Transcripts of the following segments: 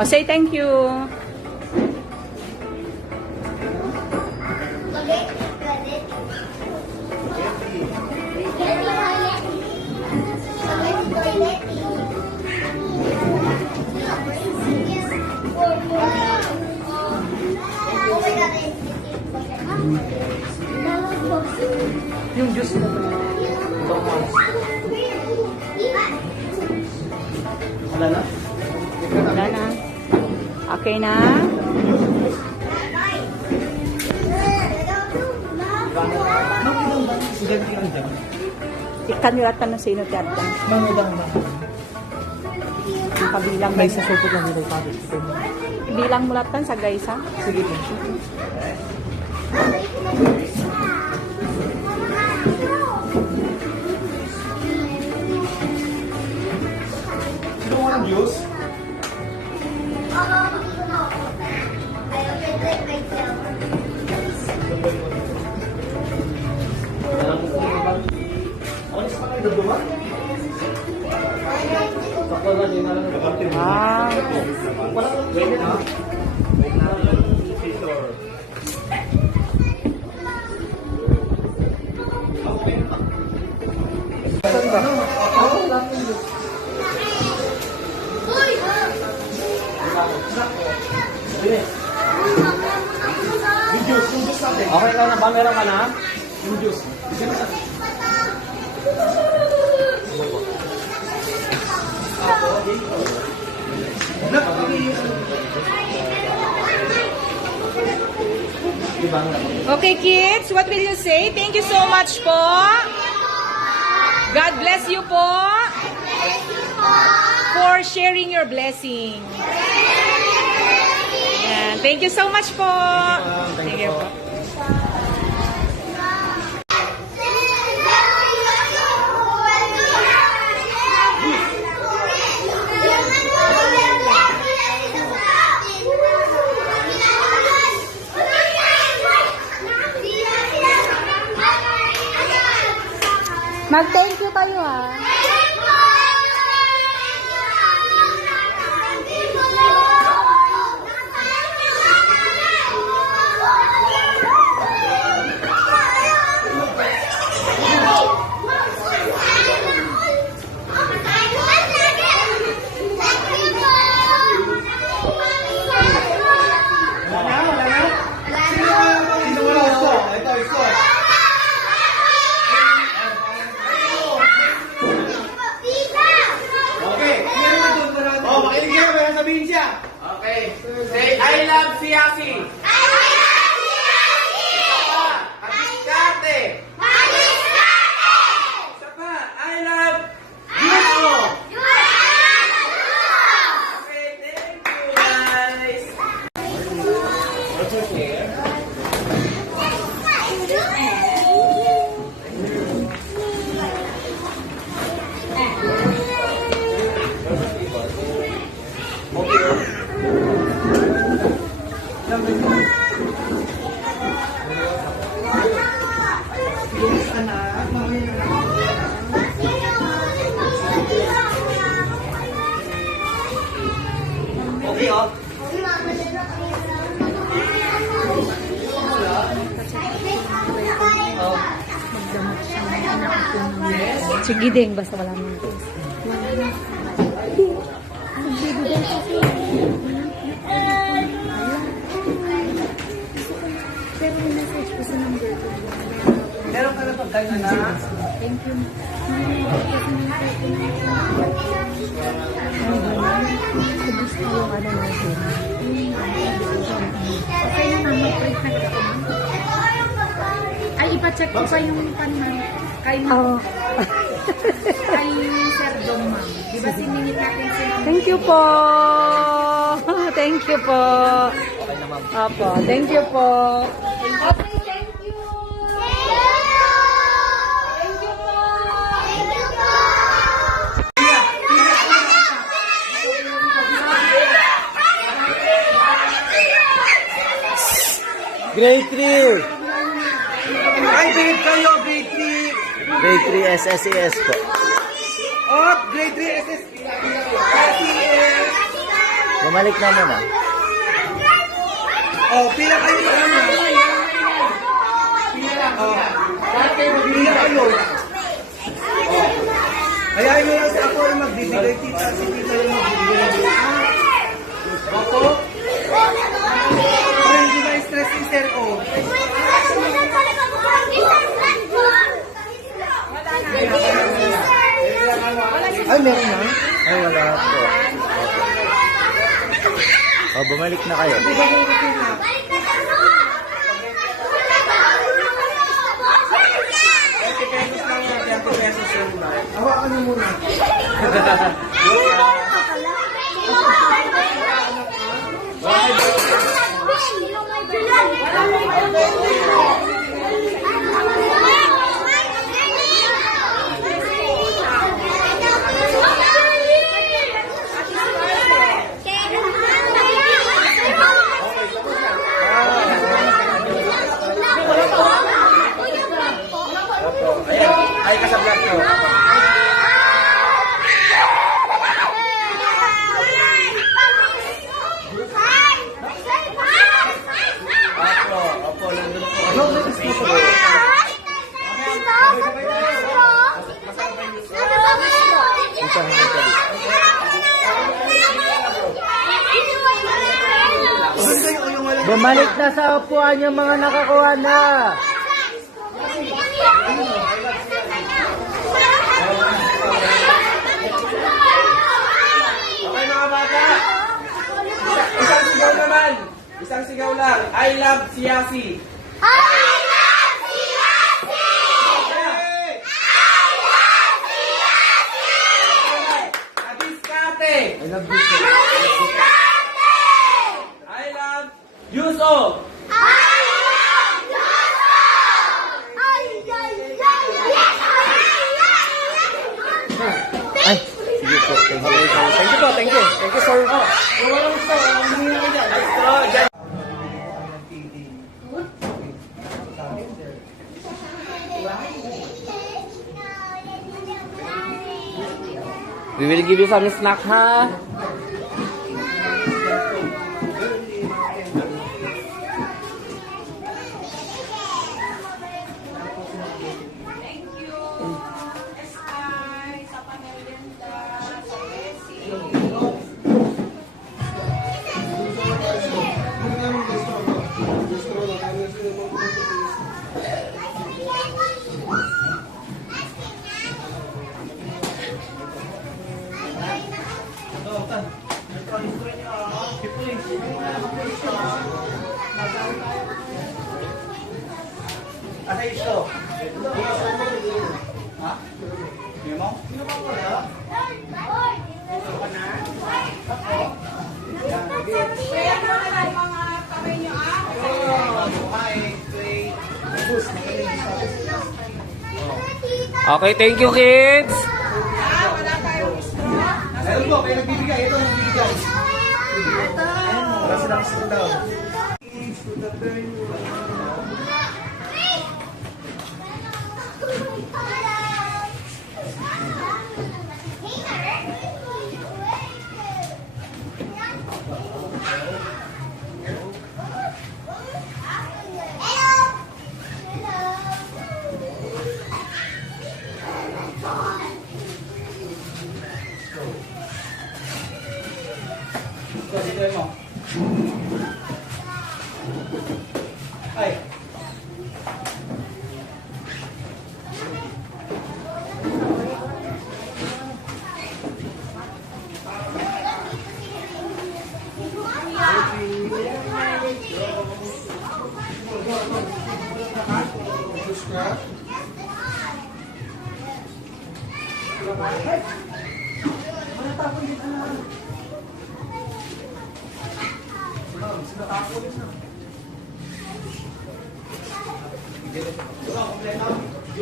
Oh, say thank you. Yung juice mo. Wala na? Wala na. Okay na? Ikan nilatan na sino tiyatan. Manudang ba? Ang kabilang May guys. sasupot lang dito pare. Bilang mulatan sa guys ha. Sige po. Gusto mo ng juice? Alis pa kayo dito ba? Ah. Wait na. Saan ba? Yung juice natin. Okay lang na ba? Meron ka na? Yung juice. Okay kids, what will you say? Thank you so much po. God bless you po. For sharing your blessing. Yan. Thank you so much po. Thank you po. Mag-thank you kayo ha. Sino wala gusto? Ito, gusto. Okay. Oh, makinig ka. May sabihin siya. Okay. Say, I love Siasi. Adiskarte. Isa pa. I love Yuko. Okay, thank you guys. What's your share? Okay, oh. Sige ding, basta wala mo. Meron ka na pagkain na. Thank you. Subis na yung ano natin. Okay na ma'am, mag-print na kita ko ma'am. Ay, ipacheck ko pa yung pan ma'am. Kay ma'am. Kay Sir Dong ma'am. Di ba siningit natin sila? Thank you po. Thank you po. Okay na ma'am. Apo, thank you po. Okay, thank you. Thank you po. Grade 3. Ay, grade kayo, grade 3. Grade 3 SSES po. Oh, grade 3 SS. SES. Bumalik na muna. Oh, pila kayo sa ano? Pila. Oh. Pila kayo. Ayayin mo lang si ako yung magbibigay, tita. Si tita yung magbibigay. Ako? Pero hindi na stress si Sir O. Ay, meron na? Ay, wala po. Oh, bumalik na kayo. Hawakan niyo muna. Ay, kasablat ko. Opo, nandun po. Bumalik na sa upuan yung mga nakakuha na. Okay mga bata. Isang sigaw naman. Isang sigaw lang. I love Siasi. Abiskate. I love you. I love Yuso. Ay, sige po. Thank you. Thank you po. Thank you. Thank you, sir. Walang gusto. Humingi ka dyan. Dyan. We will give you some snack, ha? Asa ito? Ha? Memo? Okay, thank you, kids. Meron po, kayo nagbibigay. Ito nagbibigay. Wala silang sit down. Dito mo. Ay.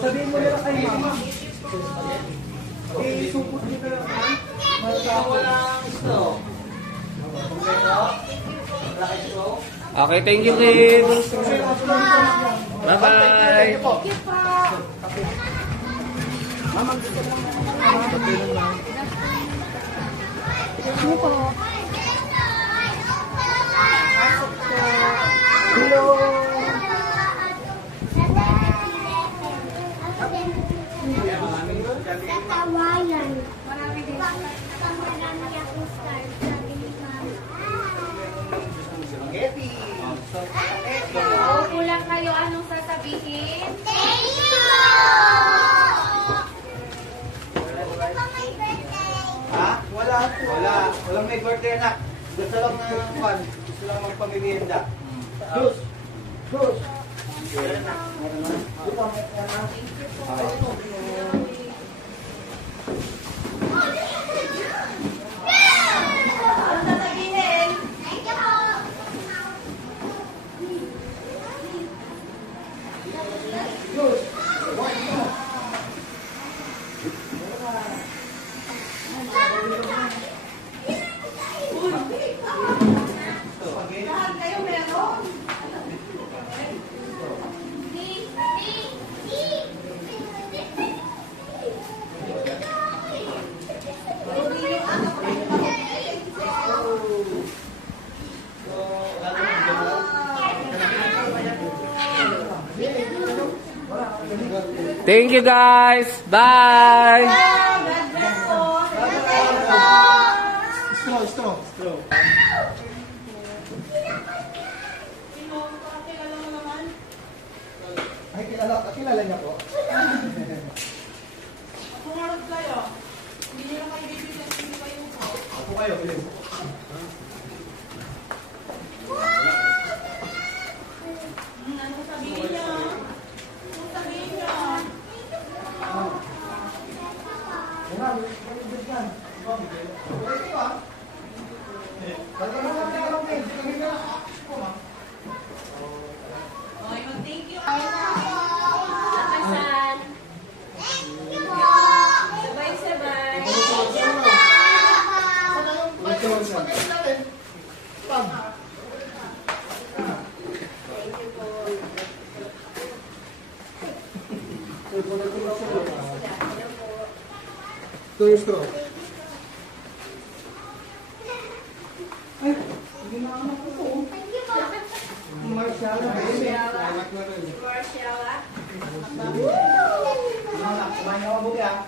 Sabihin mo nila kay mama. Eh, supot nyo na lang. Walang gusto. Okay, thank you, kids. Bye-bye. Ano po? Pangalan ko star, sabi ni Mama. Opo lang kayo, anong sasabihin? Thank you! Ha? Wala. Walang may birthday na. Gusto lang ng kwan. Gusto lang magpamilienda. Juice. Thank you po! Thank you guys. Bye. Straw. Ay, kilala niya po. Ako kayo, please. Two straw. Kumain ako buki ah.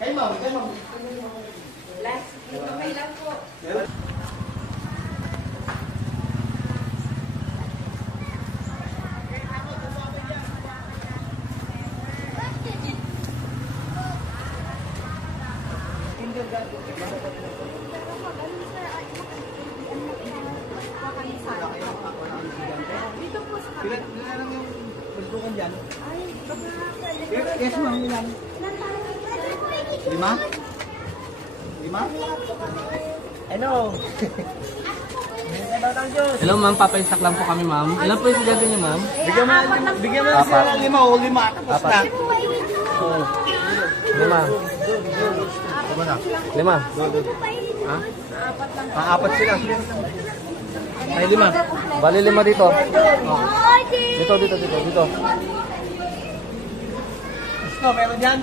Kay ma'am. Ilan lang yung pagbukan dyan? Yes, ma'am. Ilan? 5? Ano? Hello ma'am, papaisak lang po kami ma'am. Ilan po yung estudyante niyo ma'am? Bigyan mo lang sila ng 5 o 5. Tapos na. Lima. Tama na. Lima. Ha? Pang-apat sila. Ay, 5. Bali 5 dito. Oh. Dito. Gusto, meron dyan?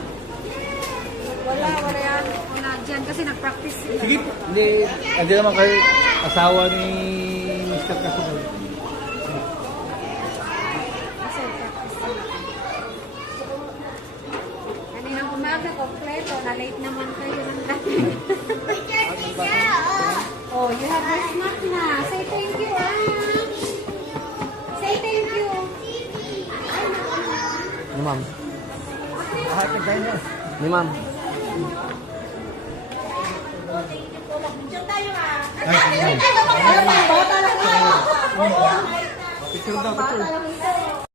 Wala yan. Wala dyan kasi nag-practice sila. Sige. Hindi naman kayo asawa ni Mr. Kasunod. Kasi practice sila. Kaninang umaga, kompleto. Na-late naman kayo ng dati. Oh, you have your snack na. Say thank you, Say thank you. Ni ma'am. Kahit nagdahin nyo. Ni ma'am. Picture daw, picture.